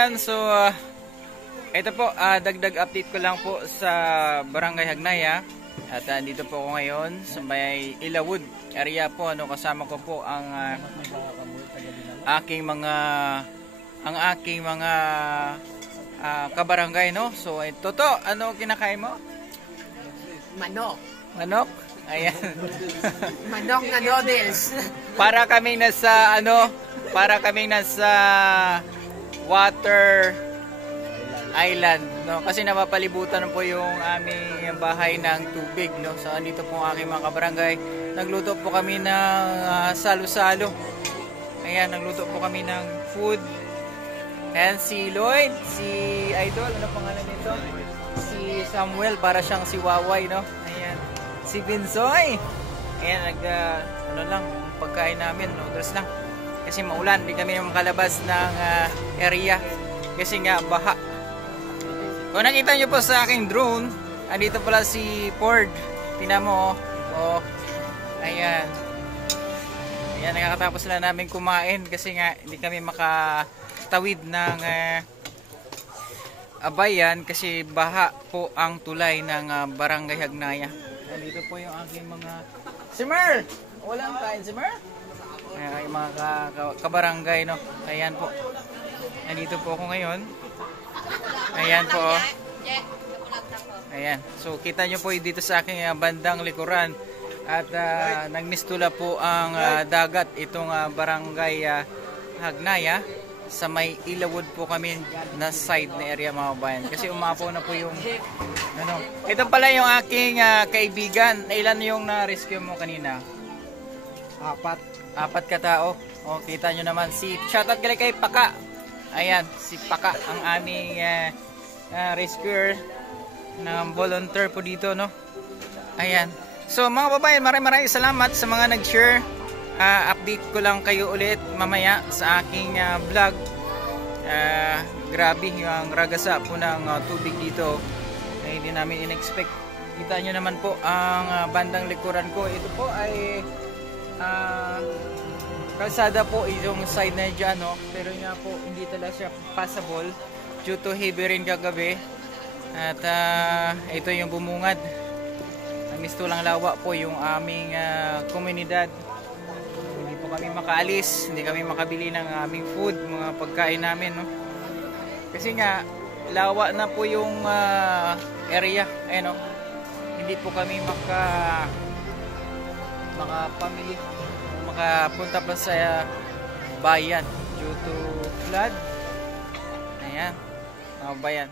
kababayan, so ito po, dagdag update ko lang po sa Barangay Hagnaya. At dito po ako ngayon sa may Ilawood area po, kasama ko po ang aking mga kabarangay, no? So ito to, ano kinakain mo? Manok. Manok? Ayan. Manok na noodles. Para kaming nasa water island, no? Kasi napapalibutan po yung aming bahay ng tubig, no? So andito po ang aking mga kabarangay. Nagluto po kami ng salo-salo. Ayan, nagluto po kami ng food. Ayan, si Lloyd, si Idol, ano pangalan nito? Si Samuel, para siyang si Waway, no? Ayan, si Binsoy. Ayan, pagkain namin, noodles lang. Kasi maulan, hindi kami makalabas ng area. Kasi nga, baha. Kung nakita nyo po sa aking drone, andito pala si Ford. Tingnan mo, oh. Ayan. Ayan, nakakatapos na namin kumain kasi nga hindi kami makatawid ng abayan kasi baha po ang tulay ng Barangay Hagnaya. Andito po yung aking mga... Si Mer! Walang kain si Mer? Ayan, yung mga kabarangay, no? Ayan po. Andito po ako ngayon. Ayan po, oh. Ayan. So, kita nyo po dito sa aking bandang likuran. At nagmistula po ang dagat itong Barangay Hagnaya. Sa may Ilawood po kami na side na area, mga bayan. Kasi umapaw na po yung ito pala yung aking kaibigan. Ilan yung na-rescue mo kanina? Apat katao. O, kita nyo naman si shoutout kay Paka. Ayan, si Paka ang aming rescuer na volunteer po dito, no? Ayan. So mga babae, maraming salamat sa mga nag-share. Update ko lang kayo ulit mamaya sa aking vlog. Grabe yung ragasa po ng tubig dito. Hindi namin in-expect. Kita nyo naman po ang bandang likuran ko. Ito po ay kalsada po yung side na dyan, no? Pero nga po hindi talaga siya passable due to heavy rain kagabi. At ito yung bumungad. Mistulang lawa po yung aming komunidad. Hindi po kami makaalis, hindi kami makabili ng aming food, mga pagkain namin, no? Kasi nga lawa na po yung area, no? Hindi po kami makapamili, makapunta pa sa bayan due to flood. Ayan, mga bayan.